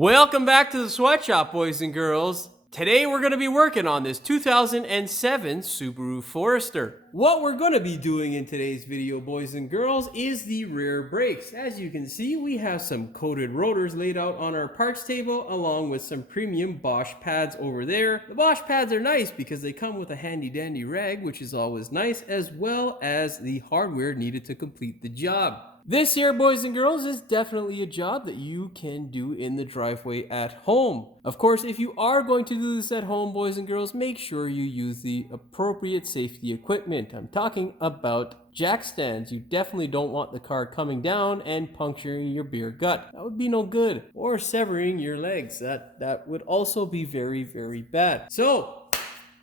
Welcome back to the sweatshop, boys and girls. Today we're going to be working on this 2007 Subaru Forester. What we're going to be doing in today's video, boys and girls, is the rear brakes. As you can see, we have some coated rotors laid out on our parts table along with some premium Bosch pads over there. The Bosch pads are nice because they come with a handy dandy rag, which is always nice, as well as the hardware needed to complete the job. This here, boys and girls, is definitely a job that you can do in the driveway at home. Of course, if you are going to do this at home, boys and girls, make sure you use the appropriate safety equipment. I'm talking about jack stands. You definitely don't want the car coming down and puncturing your beer gut. That would be no good. Or severing your legs. That would also be very, very bad. So,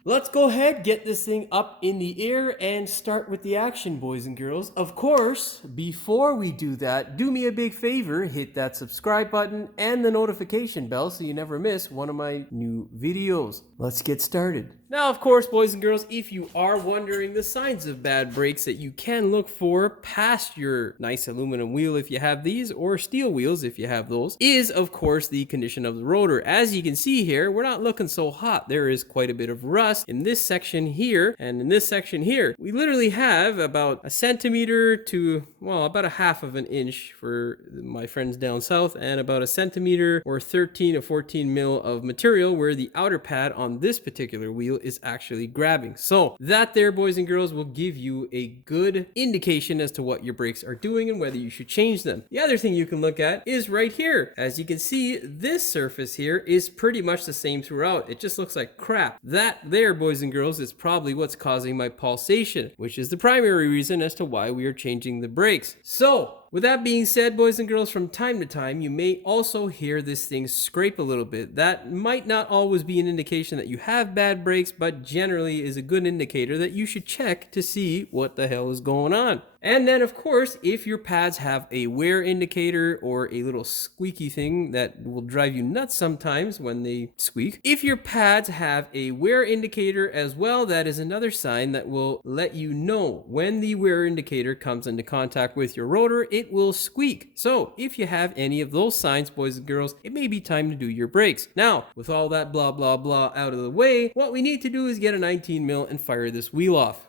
let's go ahead, get this thing up in the air and start with the action, boys and girls. Of course, before we do that, do me a big favor, hit that subscribe button and the notification bell so you never miss one of my new videos. Let's get started. Now, of course, boys and girls, if you are wondering the signs of bad brakes that you can look for past your nice aluminum wheel if you have these, or steel wheels if you have those, is, of course, the condition of the rotor. As you can see here, we're not looking so hot. There is quite a bit of rust in this section here and in this section here. We literally have about a centimeter to, well, about a half of an inch for my friends down south, and about a centimeter or 13 or 14 mil of material where the outer pad on this particular wheel is actually grabbing. So that there, boys and girls, will give you a good indication as to what your brakes are doing and whether you should change them. The other thing you can look at is right here. As you can see, this surface here is pretty much the same throughout. It just looks like crap. That there, boys and girls, is probably what's causing my pulsation, which is the primary reason as to why we are changing the brakes. So with that being said, boys and girls, from time to time, you may also hear this thing scrape a little bit. That might not always be an indication that you have bad brakes, but generally is a good indicator that you should check to see what the hell is going on. And then, of course, if your pads have a wear indicator or a little squeaky thing that will drive you nuts sometimes when they squeak, if your pads have a wear indicator as well, that is another sign that will let you know when the wear indicator comes into contact with your rotor, it will squeak. So if you have any of those signs, boys and girls, it may be time to do your brakes. Now, with all that blah, blah, blah out of the way, what we need to do is get a 19 mil and fire this wheel off.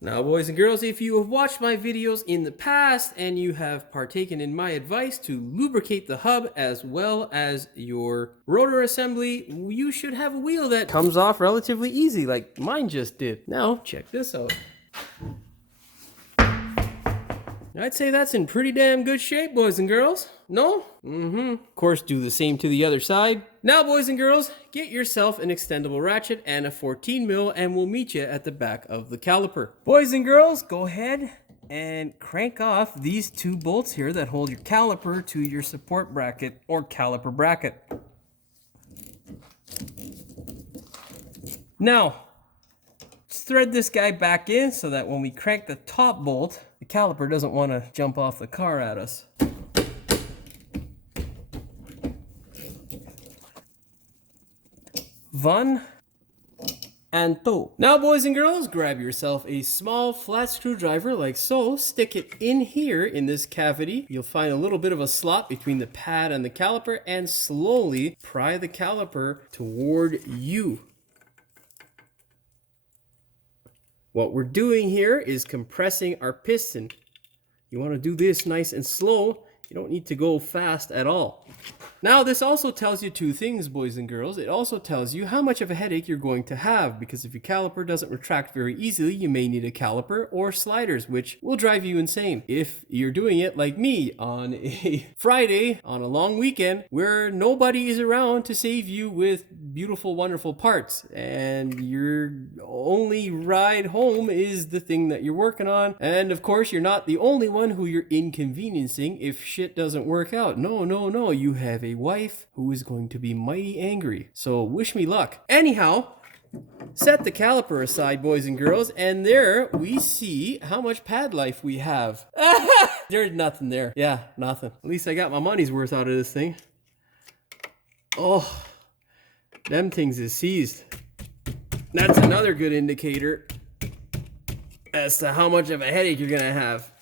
Now, boys and girls, if you have watched my videos in the past and you have partaken in my advice to lubricate the hub as well as your rotor assembly, you should have a wheel that comes off relatively easy like mine just did. Now, check this out. I'd say that's in pretty damn good shape, boys and girls. No? Of course, do the same to the other side. Now, boys and girls, get yourself an extendable ratchet and a 14 mil and we'll meet you at the back of the caliper. Boys and girls, go ahead and crank off these two bolts here that hold your caliper to your support bracket or caliper bracket. Now, let's thread this guy back in so that when we crank the top bolt, the caliper doesn't want to jump off the car at us. One and two. Now, boys and girls, grab yourself a small flat screwdriver like so, stick it in here in this cavity. You'll find a little bit of a slot between the pad and the caliper, and slowly pry the caliper toward you. What we're doing here is compressing our piston. You want to do this nice and slow. You don't need to go fast at all. Now, this also tells you two things, boys and girls. It also tells you how much of a headache you're going to have, because if your caliper doesn't retract very easily, you may need a caliper or sliders, which will drive you insane. If you're doing it like me on a Friday, on a long weekend, where nobody is around to save you with beautiful, wonderful parts, and your only ride home is the thing that you're working on. And of course, you're not the only one who you're inconveniencing if shit doesn't work out. No, no, no. You have a wife who is going to be mighty angry. So wish me luck. Anyhow, set the caliper aside, boys and girls, and there we see how much pad life we have. There's nothing there. Yeah, nothing. At least I got my money's worth out of this thing. Oh, them things is seized. That's another good indicator as to how much of a headache you're gonna have.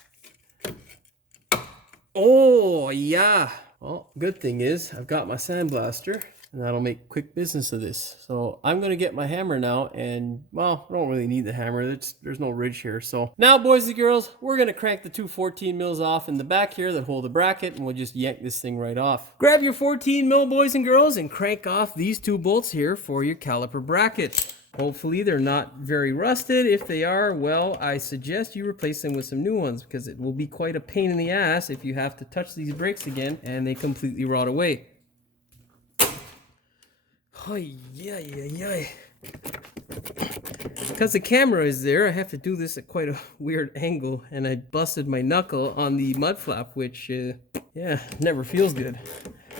Oh, yeah. Well, good thing is I've got my sandblaster, and that'll make quick business of this. So I'm going to get my hammer now, and, well, I don't really need the hammer. There's no ridge here. So now, boys and girls, we're going to crank the two 14 mils off in the back here that hold the bracket, and we'll just yank this thing right off. Grab your 14 mil, boys and girls, and crank off these two bolts here for your caliper bracket. Hopefully they're not very rusted. If they are, well, I suggest you replace them with some new ones, because it will be quite a pain in the ass if you have to touch these brakes again and they completely rot away. Oh, yeah. Because the camera is there, I have to do this at quite a weird angle, and I busted my knuckle on the mud flap, which, yeah, never feels good.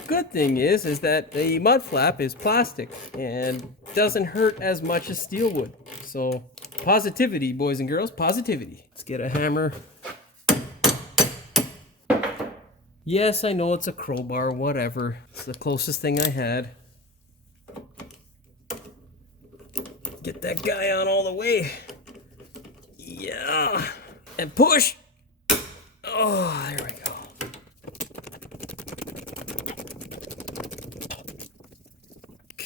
Good thing is that the mud flap is plastic and doesn't hurt as much as steel would. So positivity, boys and girls, positivity. Let's get a hammer. Yes, I know it's a crowbar, whatever. It's the closest thing I had. Get that guy on all the way. Yeah. And push. Oh, there we go.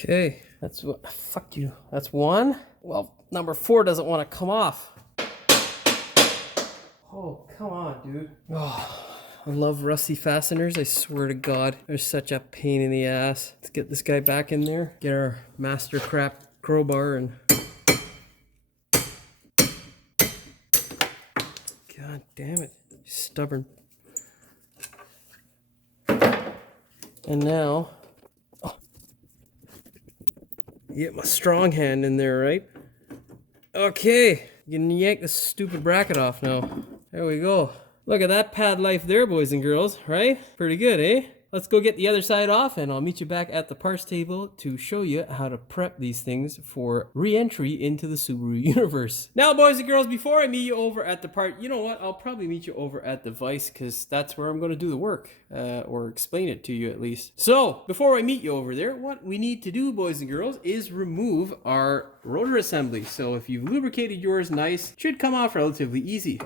Okay, that's what, fuck you. That's one. Well, number 4 doesn't want to come off. Oh, come on, dude. Oh, I love rusty fasteners. I swear to God, they're such a pain in the ass. Let's get this guy back in there. Get our master crap crowbar and... God damn it. Stubborn. And now... Get my strong hand in there, right? Okay, you can yank this stupid bracket off now. There we go. Look at that pad life there, boys and girls, right? Pretty good, eh? Let's go get the other side off, and I'll meet you back at the parts table to show you how to prep these things for re-entry into the Subaru universe. Now, boys and girls, before I meet you over at the part, you know what? I'll probably meet you over at the vise, because that's where I'm going to do the work, or explain it to you at least. So, before I meet you over there, what we need to do, boys and girls, is remove our rotor assembly. So, if you've lubricated yours nice, it should come off relatively easy.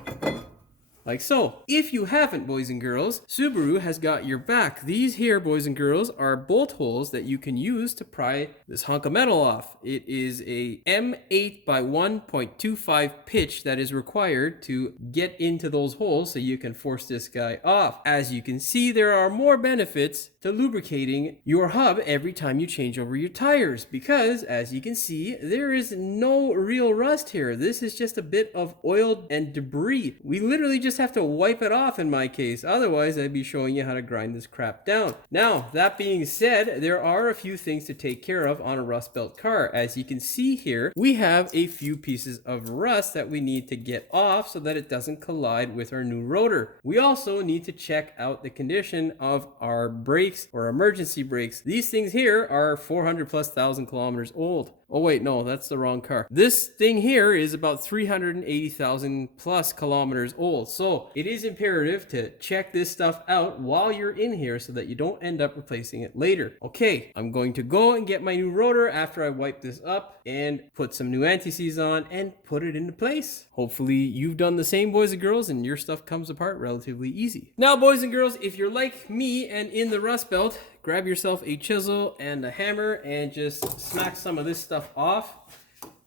Like so. If you haven't, boys and girls, Subaru has got your back. These here, boys and girls, are bolt holes that you can use to pry this hunk of metal off. It is a M8 by 1.25 pitch that is required to get into those holes so you can force this guy off. As you can see, there are more benefits to lubricating your hub every time you change over your tires, because as you can see, there is no real rust here. This is just a bit of oil and debris. We literally just have to wipe it off in my case. Otherwise, I'd be showing you how to grind this crap down. Now, that being said, there are a few things to take care of on a rust belt car. As you can see here, we have a few pieces of rust that we need to get off so that it doesn't collide with our new rotor. We also need to check out the condition of our brakes or emergency brakes. These things here are 400,000+ kilometers old. Oh wait, no, that's the wrong car. This thing here is about 380,000+ kilometers old. So it is imperative to check this stuff out while you're in here so that you don't end up replacing it later. Okay, I'm going to go and get my new rotor after I wipe this up and put some new anti-seize on and put it into place. Hopefully you've done the same, boys and girls, and your stuff comes apart relatively easy. Now, boys and girls, if you're like me and in the rust belt, grab yourself a chisel and a hammer and just smack some of this stuff off.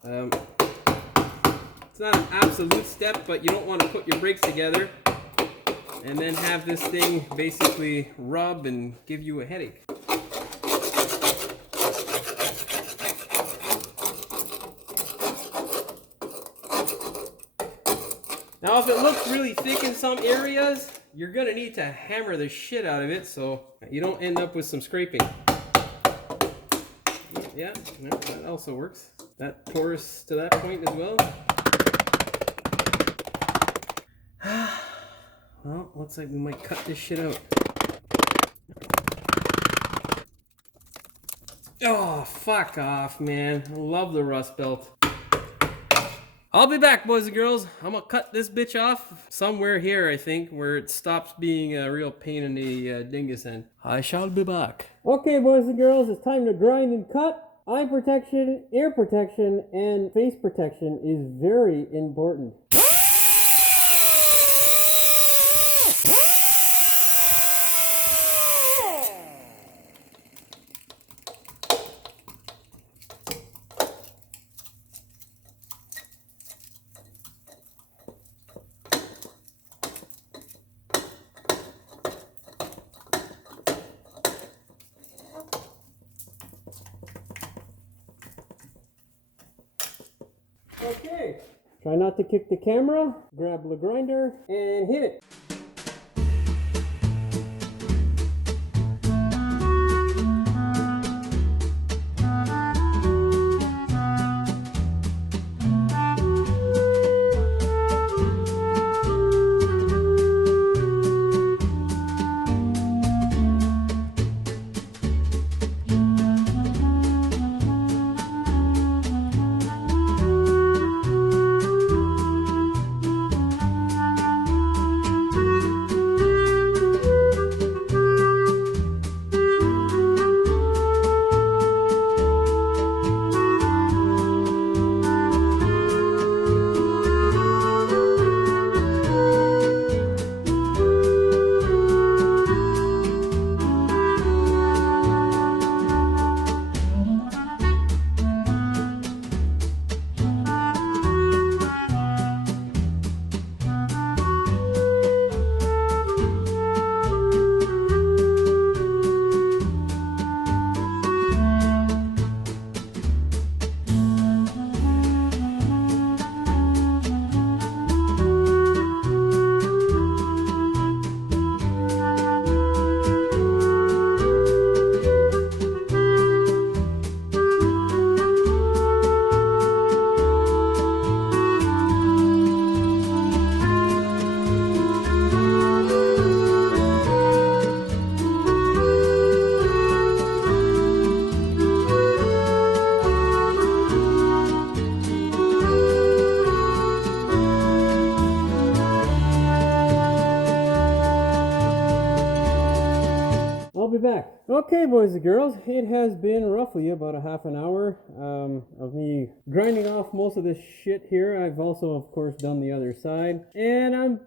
It's not an absolute step, but you don't want to put your brakes together and then have this thing basically rub and give you a headache. Now, if it looks really thick in some areas, you're gonna need to hammer the shit out of it so you don't end up with some scraping. Yeah, that also works. That porous to that point as well. Well, looks like we might cut this shit out. Oh, fuck off, man. I love the rust belt. I'll be back, boys and girls. I'm gonna cut this bitch off somewhere here, I think, where it stops being a real pain in the dingus end. I shall be back. Okay, boys and girls, it's time to grind and cut. Eye protection, ear protection, and face protection is very important. Try not to kick the camera, grab the grinder, and hit it. I'll be back. Okay, boys and girls, it has been roughly about a half an hour of me grinding off most of this shit here. I've also, of course, done the other side, and I'm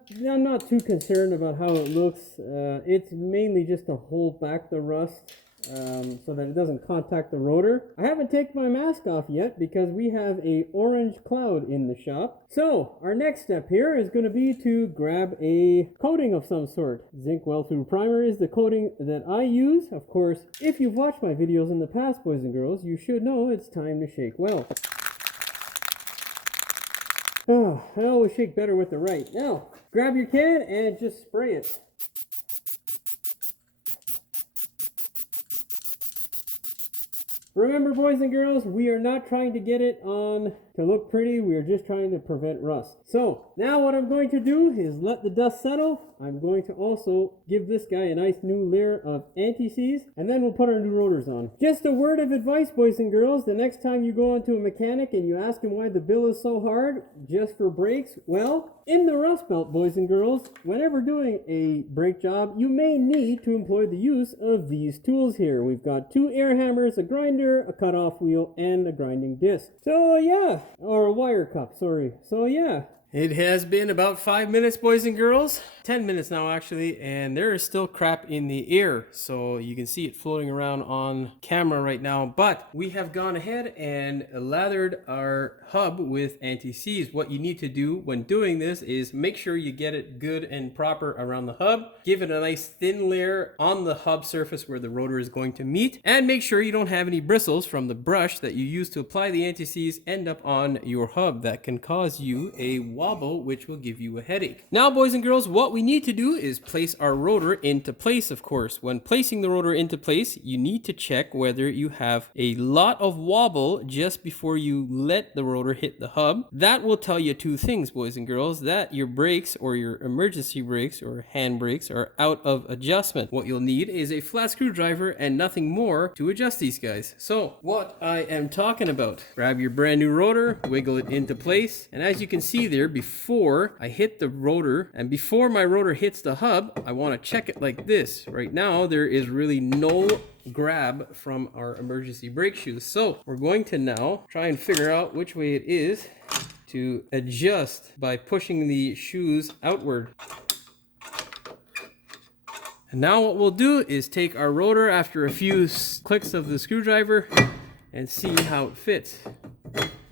not too concerned about how it looks. It's mainly just to hold back the rust so that it doesn't contact the rotor. I haven't taken my mask off yet because we have a orange cloud in the shop. So our next step here is going to be to grab a coating of some sort. Zinc well through primer is the coating that I use. Of course, if you've watched my videos in the past, boys and girls, you should know it's time to shake well. Oh, I always shake better with the right. Now, grab your can and just spray it. Remember, boys and girls, we are not trying to get it on to look pretty. We are just trying to prevent rust. So now what I'm going to do is let the dust settle. I'm going to also give this guy a nice new layer of anti-seize, and then we'll put our new rotors on. Just a word of advice, boys and girls, the next time you go into a mechanic and you ask him why the bill is so hard just for brakes, well, in the Rust Belt, boys and girls, whenever doing a brake job, you may need to employ the use of these tools here. We've got 2 air hammers, a grinder, a cutoff wheel, and a grinding disc. So yeah, or a wire cup, sorry. So yeah. It has been about 5 minutes, boys and girls. 10 minutes now, actually, and there is still crap in the air. So you can see it floating around on camera right now. But we have gone ahead and lathered our hub with anti-seize. What you need to do when doing this is make sure you get it good and proper around the hub. Give it a nice thin layer on the hub surface where the rotor is going to meet. And make sure you don't have any bristles from the brush that you use to apply the anti-seize end up on your hub. That can cause you a wobble, which will give you a headache. Now, boys and girls, what we need to do is place our rotor into place, of course. When placing the rotor into place, you need to check whether you have a lot of wobble just before you let the rotor hit the hub. That will tell you 2 things, boys and girls, that your brakes or your emergency brakes or hand brakes are out of adjustment. What you'll need is a flat screwdriver and nothing more to adjust these guys. So what I am talking about, grab your brand new rotor, wiggle it into place, and as you can see there, before I hit the rotor and before my rotor hits the hub, I want to check it like this. Right now, there is really no grab from our emergency brake shoes. So we're going to now try and figure out which way it is to adjust by pushing the shoes outward. And now what we'll do is take our rotor after a few clicks of the screwdriver and see how it fits.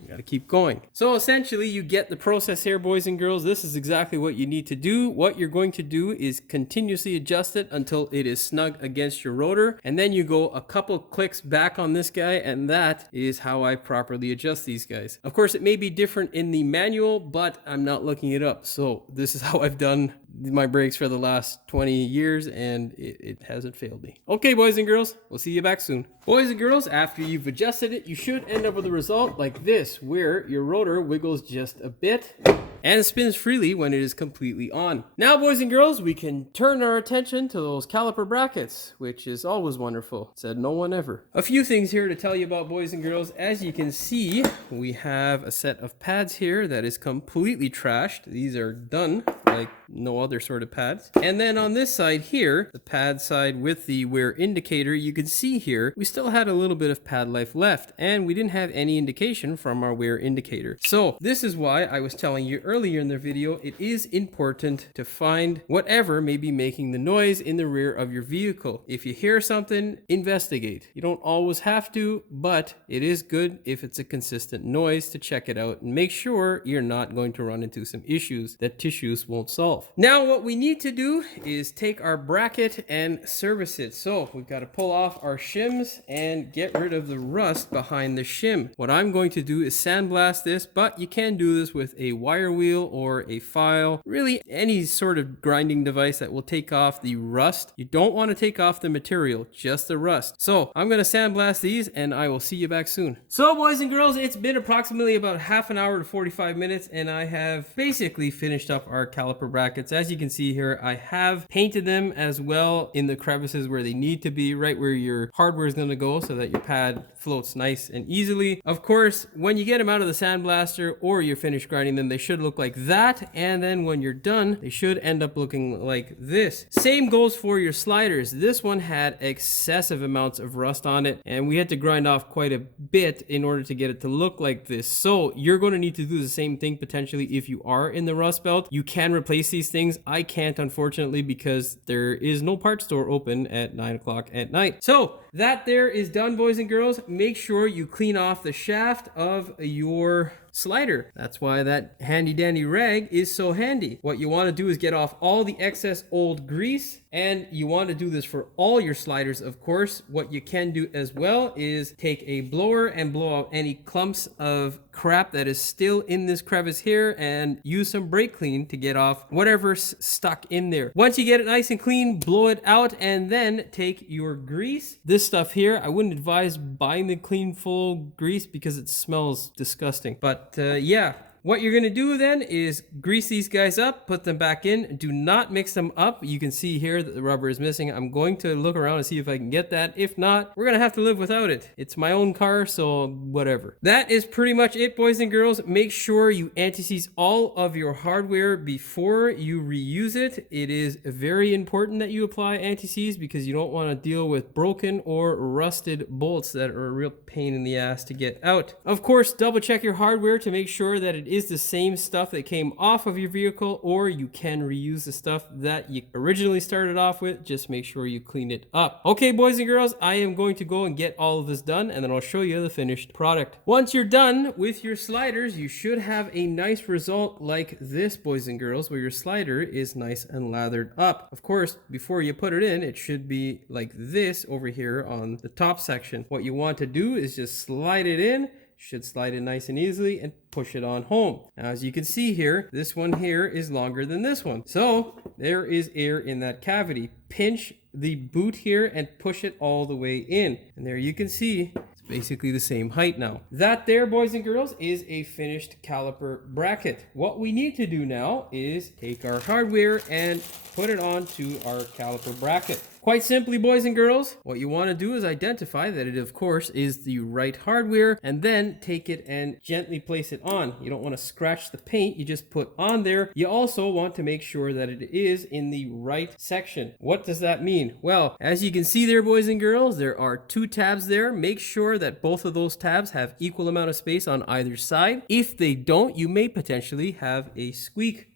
Gotta keep going. So essentially you get the process here, boys and girls. This is exactly what you need to do. What you're going to do is continuously adjust it until it is snug against your rotor. And then you go a couple clicks back on this guy, and that is how I properly adjust these guys. Of course, it may be different in the manual, but I'm not looking it up. So this is how I've done my brakes for the last 20 years, and it hasn't failed me. Okay, boys and girls, we'll see you back soon. Boys and girls, after you've adjusted it, you should end up with a result like this, where your rotor wiggles just a bit and spins freely when it is completely on. Now, boys and girls, we can turn our attention to those caliper brackets, which is always wonderful. Said no one ever. A few things here to tell you about, boys and girls. As you can see, we have a set of pads here that is completely trashed. These are done like no other sort of pads. And then on this side here, the pad side with the wear indicator, you can see here, we still had a little bit of pad life left, and we didn't have any indication from our wear indicator. So this is why I was telling you earlier in the video, it is important to find whatever may be making the noise in the rear of your vehicle. If you hear something, investigate. You don't always have to, but it is good if it's a consistent noise to check it out and make sure you're not going to run into some issues that tissues won't solve. Now what we need to do is take our bracket and service it. So we've got to pull off our shims and get rid of the rust behind the shim. What I'm going to do is sandblast this, but you can do this with a wire wheel or a file, really any sort of grinding device that will take off the rust. You don't want to take off the material, just the rust. So I'm going to sandblast these, and I will see you back soon. So boys and girls, it's been approximately about half an hour to 45 minutes, and I have basically finished up our caliper brackets. As you can see here, I have painted them as well in the crevices where they need to be, right where your hardware is going to go, so that your pad floats nice and easily. Of course, when you get them out of the sandblaster or you're finished grinding them, they should look like that, and then when you're done, they should end up looking like this. Same goes for your sliders. This one had excessive amounts of rust on it, and we had to grind off quite a bit in order to get it to look like this. So you're going to need to do the same thing potentially if you are in the rust belt. You can replace these things. I can't, unfortunately, because there is no parts store open at 9 o'clock at night. So that there is done, boys and girls. Make sure you clean off the shaft of your slider. That's why that handy dandy rag is so handy. What you want to do is get off all the excess old grease, and you want to do this for all your sliders, of course. What you can do as well is take a blower and blow out any clumps of crap that is still in this crevice here, and use some brake clean to get off whatever's stuck in there. Once you get it nice and clean, blow it out, and then take your grease. This stuff here, I wouldn't advise buying the clean full grease because it smells disgusting. But yeah, what you're going to do then is grease these guys up, put them back in. Do not mix them up. You can see here that the rubber is missing. I'm going to look around and see if I can get that. If not, we're going to have to live without it. It's my own car, so whatever. That is pretty much it, boys and girls. Make sure you anti-seize all of your hardware before you reuse it. It is very important that you apply anti-seize because you don't want to deal with broken or rusted bolts that are a real pain in the ass to get out. Of course, double check your hardware to make sure that it is the same stuff that came off of your vehicle, or you can reuse the stuff that you originally started off with. Just make sure you clean it up. Okay, boys and girls, I am going to go and get all of this done, and then I'll show you the finished product. Once you're done with your sliders, you should have a nice result like this, boys and girls, where your slider is nice and lathered up. Of course, before you put it in, it should be like this over here on the top section. What you want to do is just slide it in. Should slide in nice and easily and push it on home. Now, as you can see here, this one here is longer than this one. So there is air in that cavity. Pinch the boot here and push it all the way in. And there you can see it's basically the same height now. That there, boys and girls, is a finished caliper bracket. What we need to do now is take our hardware and put it onto our caliper bracket. Quite simply, boys and girls, what you want to do is identify that it, of course, is the right hardware, and then take it and gently place it on. You don't want to scratch the paint, you just put on there. You also want to make sure that it is in the right section. What does that mean? Well, as you can see there, boys and girls, there are two tabs there. Make sure that both of those tabs have equal amount of space on either side. If they don't, you may potentially have a squeak.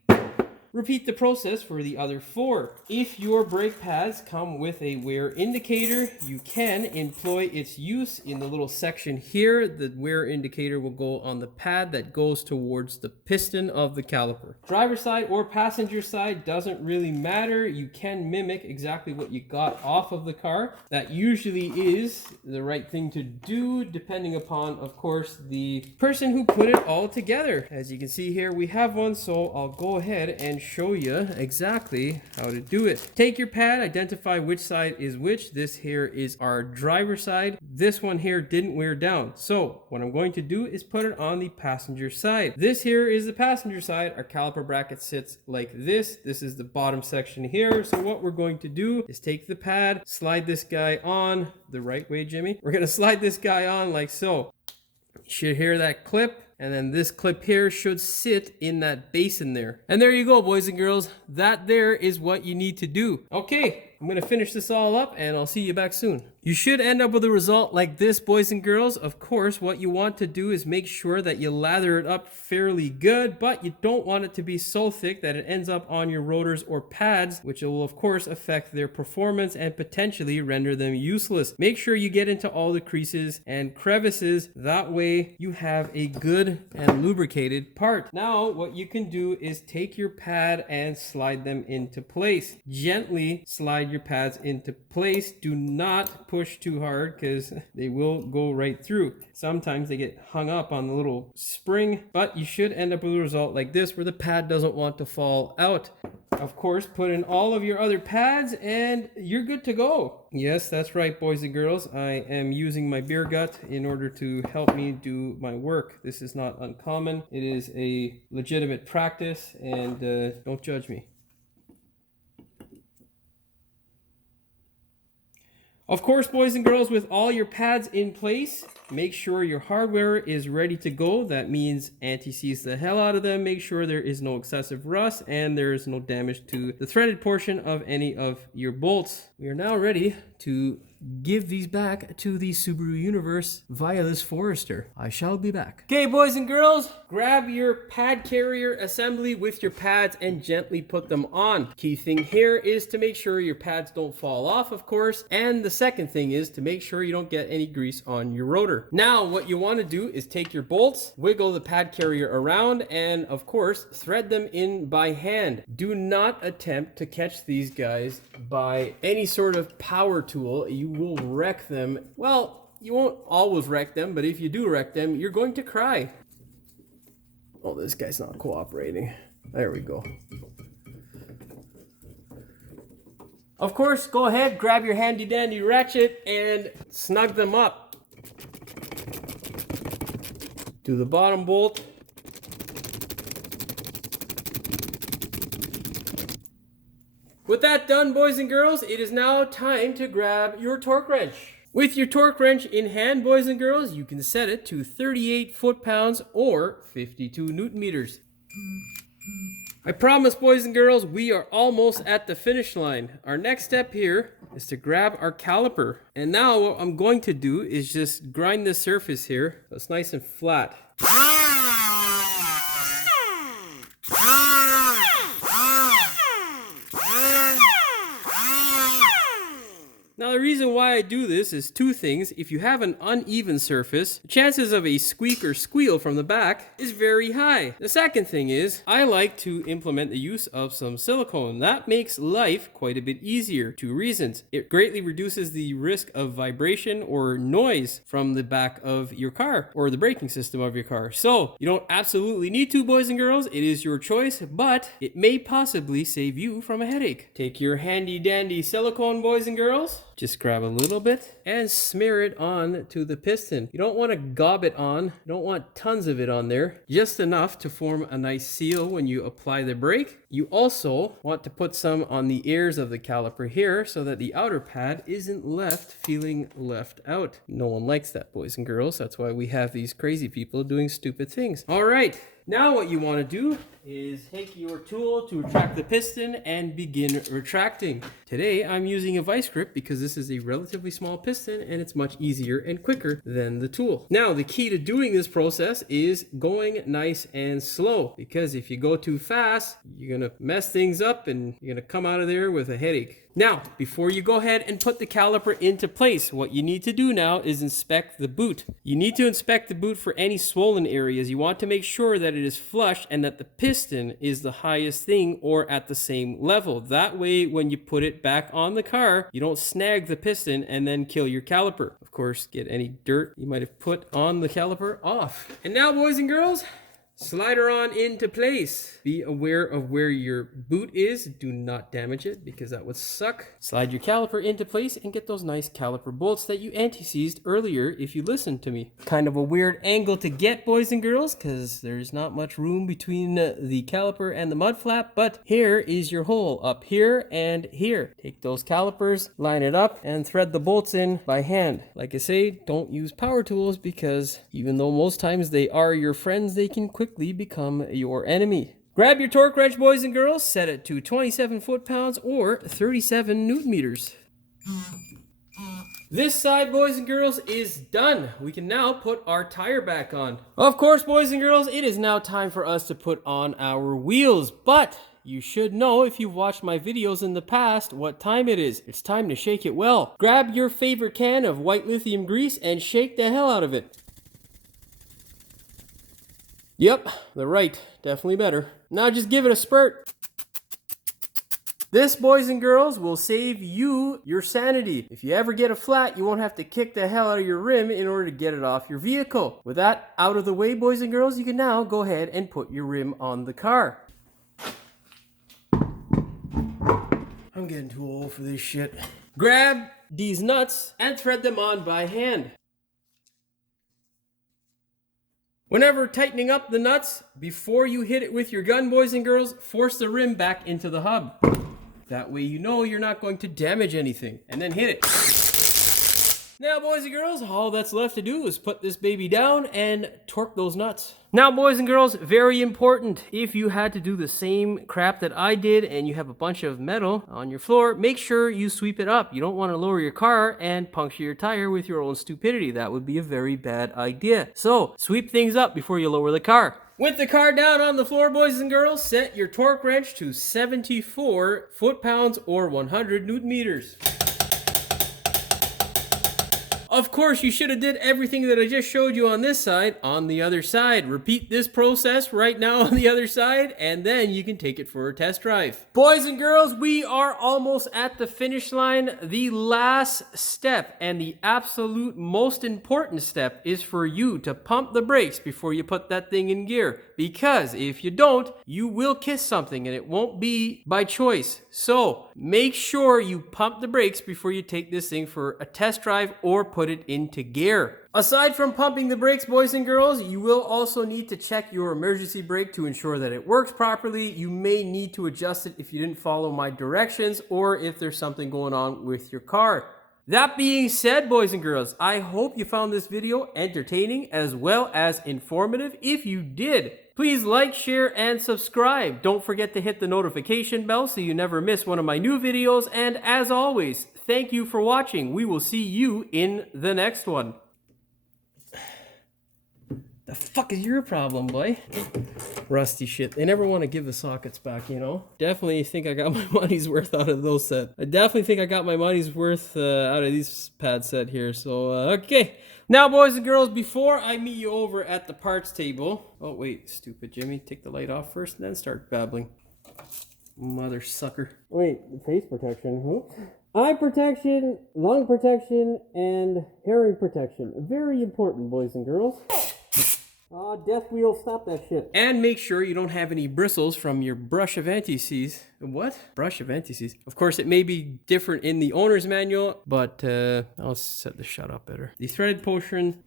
Repeat the process for the other 4. If your brake pads come with a wear indicator, you can employ its use in the little section here. The wear indicator will go on the pad that goes towards the piston of the caliper. Driver side or passenger side doesn't really matter. You can mimic exactly what you got off of the car. That usually is the right thing to do, depending upon, of course, the person who put it all together. As you can see here, we have one, so I'll go ahead and show you exactly how to do it. Take your pad, identify which side is which. This here is our driver side. This one here didn't wear down. So what I'm going to do is put it on the passenger side. This here is the passenger side. Our caliper bracket sits like this. This is the bottom section here. So what we're going to do is take the pad, slide this guy on the right way, Jimmy. We're going to slide this guy on like so. You should hear that clip. And then this clip here should sit in that basin there. And there you go, boys and girls. That there is what you need to do. Okay, I'm gonna finish this all up and I'll see you back soon. You should end up with a result like this, boys and girls. Of course, what you want to do is make sure that you lather it up fairly good, but you don't want it to be so thick that it ends up on your rotors or pads, which will of course affect their performance and potentially render them useless. Make sure you get into all the creases and crevices. That way you have a good and lubricated part. Now, what you can do is take your pad and slide them into place. Gently slide your pads into place. Do not push too hard because they will go right through. Sometimes they get hung up on the little spring, but you should end up with a result like this where the pad doesn't want to fall out. Of course, put in all of your other pads and you're good to go. Yes, that's right, boys and girls. I am using my beer gut in order to help me do my work. This is not uncommon. It is a legitimate practice, and don't judge me. Of course, boys and girls, with all your pads in place, make sure your hardware is ready to go. That means anti-seize the hell out of them. Make sure there is no excessive rust and there is no damage to the threaded portion of any of your bolts. We are now ready to give these back to the Subaru universe via this Forester. I shall be back. Okay, boys and girls, grab your pad carrier assembly with your pads and gently put them on. Key thing here is to make sure your pads don't fall off, of course. And the second thing is to make sure you don't get any grease on your rotor. Now, what you want to do is take your bolts, wiggle the pad carrier around, and of course, thread them in by hand. Do not attempt to catch these guys by any sort of power tool. You will wreck them. Well, you won't always wreck them, but if you do wreck them, you're going to cry. Oh, this guy's not cooperating. There we go. Of course, go ahead, grab your handy dandy ratchet and snug them up. Do the bottom bolt. With that done, boys and girls, it is now time to grab your torque wrench. With your torque wrench in hand, boys and girls, you can set it to 38 foot-pounds or 52 newton meters. I promise, boys and girls, we are almost at the finish line. Our next step here is to grab our caliper. And now what I'm going to do is just grind the surface here so it's nice and flat. Now, the reason why I do this is two things. If you have an uneven surface, the chances of a squeak or squeal from the back is very high. The second thing is, I like to implement the use of some silicone. That makes life quite a bit easier. 2 reasons. It greatly reduces the risk of vibration or noise from the back of your car or the braking system of your car. So, you don't absolutely need to, boys and girls. It is your choice, but it may possibly save you from a headache. Take your handy dandy silicone, boys and girls. Just grab a little bit and smear it on to the piston. You don't want to gob it on. You don't want tons of it on there. Just enough to form a nice seal when you apply the brake. You also want to put some on the ears of the caliper here so that the outer pad isn't left feeling left out. No one likes that, boys and girls. That's why we have these crazy people doing stupid things. All right. Now what you want to do is take your tool to retract the piston and begin retracting. Today I'm using a vice grip because this is a relatively small piston and it's much easier and quicker than the tool. Now the key to doing this process is going nice and slow, because if you go too fast, you're gonna mess things up and you're gonna come out of there with a headache. Now, before you go ahead and put the caliper into place, what you need to do now is inspect the boot. You need to inspect the boot for any swollen areas. You want to make sure that it is flush and that the piston is the highest thing or at the same level. That way, when you put it back on the car, you don't snag the piston and then kill your caliper. Of course, get any dirt you might have put on the caliper off. And now, boys and girls, slide her on into place. Be aware of where your boot is. Do not damage it because that would suck. Slide your caliper into place and get those nice caliper bolts that you anti-seized earlier if you listened to me. Kind of a weird angle to get, boys and girls, because there's not much room between the caliper and the mud flap, but here is your hole, up here and here. Take those calipers, line it up, and thread the bolts in by hand. Like I say, don't use power tools because even though most times they are your friends, they can quickly become your enemy. Grab your torque wrench, boys and girls, set it to 27 foot-pounds or 37 newton meters. This side, boys and girls, is done. We can now put our tire back on. Of course, boys and girls, it is now time for us to put on our wheels, but you should know, if you've watched my videos in the past, what time it is. It's time to shake it well. Grab your favorite can of white lithium grease and shake the hell out of it. Yep, the right, definitely better. Now just give it a spurt. This, boys and girls, will save you your sanity. If you ever get a flat, you won't have to kick the hell out of your rim in order to get it off your vehicle. With that out of the way, boys and girls, you can now go ahead and put your rim on the car. I'm getting too old for this shit. Grab these nuts and thread them on by hand. Whenever tightening up the nuts, before you hit it with your gun, boys and girls, force the rim back into the hub. That way you know you're not going to damage anything. And then hit it. Now, boys and girls, all that's left to do is put this baby down and torque those nuts. Now, boys and girls, very important. If you had to do the same crap that I did and you have a bunch of metal on your floor, make sure you sweep it up. You don't want to lower your car and puncture your tire with your own stupidity. That would be a very bad idea. So, sweep things up before you lower the car. With the car down on the floor, boys and girls, set your torque wrench to 74 foot-pounds or 100 newton meters. Of course, you should have did everything that I just showed you on this side on the other side. Repeat this process right now on the other side, and then you can take it for a test drive. Boys and girls, we are almost at the finish line. The last step and the absolute most important step is for you to pump the brakes before you put that thing in gear. Because if you don't, you will kiss something and it won't be by choice. So make sure you pump the brakes before you take this thing for a test drive or put it into gear. Aside from pumping the brakes, boys and girls, you will also need to check your emergency brake to ensure that it works properly. You may need to adjust it if you didn't follow my directions or if there's something going on with your car. That being said, boys and girls, I hope you found this video entertaining as well as informative. If you did, please like, share, and subscribe. Don't forget to hit the notification bell so you never miss one of my new videos. And as always, thank you for watching. We will see you in the next one. The fuck is your problem, boy? Rusty shit. They never want to give the sockets back, you know? Definitely think I got my money's worth out of those set. I definitely think I got my money's worth out of these pad set here. So, okay. Now, boys and girls, before I meet you over at the parts table... Oh, wait, stupid Jimmy. Take the light off first and then start babbling. Mother sucker. Wait, face protection. Oops. Eye protection, lung protection, and hearing protection. Very important, boys and girls. Death wheel, stop that shit. And make sure you don't have any bristles from your brush of anti-seize. What? Brush of anti-seize. Of course, it may be different in the owner's manual, but I'll set the shut up better. The threaded portion.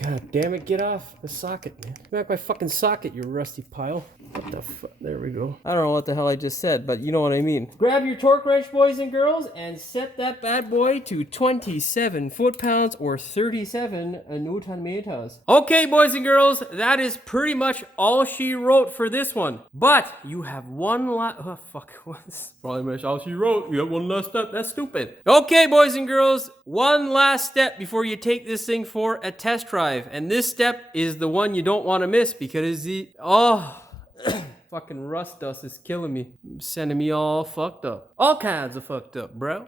God damn it, get off the socket, man. Get back my fucking socket, you rusty pile. What the fuck? There we go. I don't know what the hell I just said, but you know what I mean. Grab your torque wrench, boys and girls, and set that bad boy to 27 foot-pounds or 37 Newton meters. Okay, boys and girls, that is pretty much all she wrote for this one. But you have one last... Oh, fuck. That's probably much all she wrote. You have one last step. That's stupid. Okay, boys and girls, one last step before you take this thing for a test drive. And this step is the one you don't want to miss because the... Oh... Fucking rust dust is killing me. Sending me all fucked up. All kinds of fucked up, bro.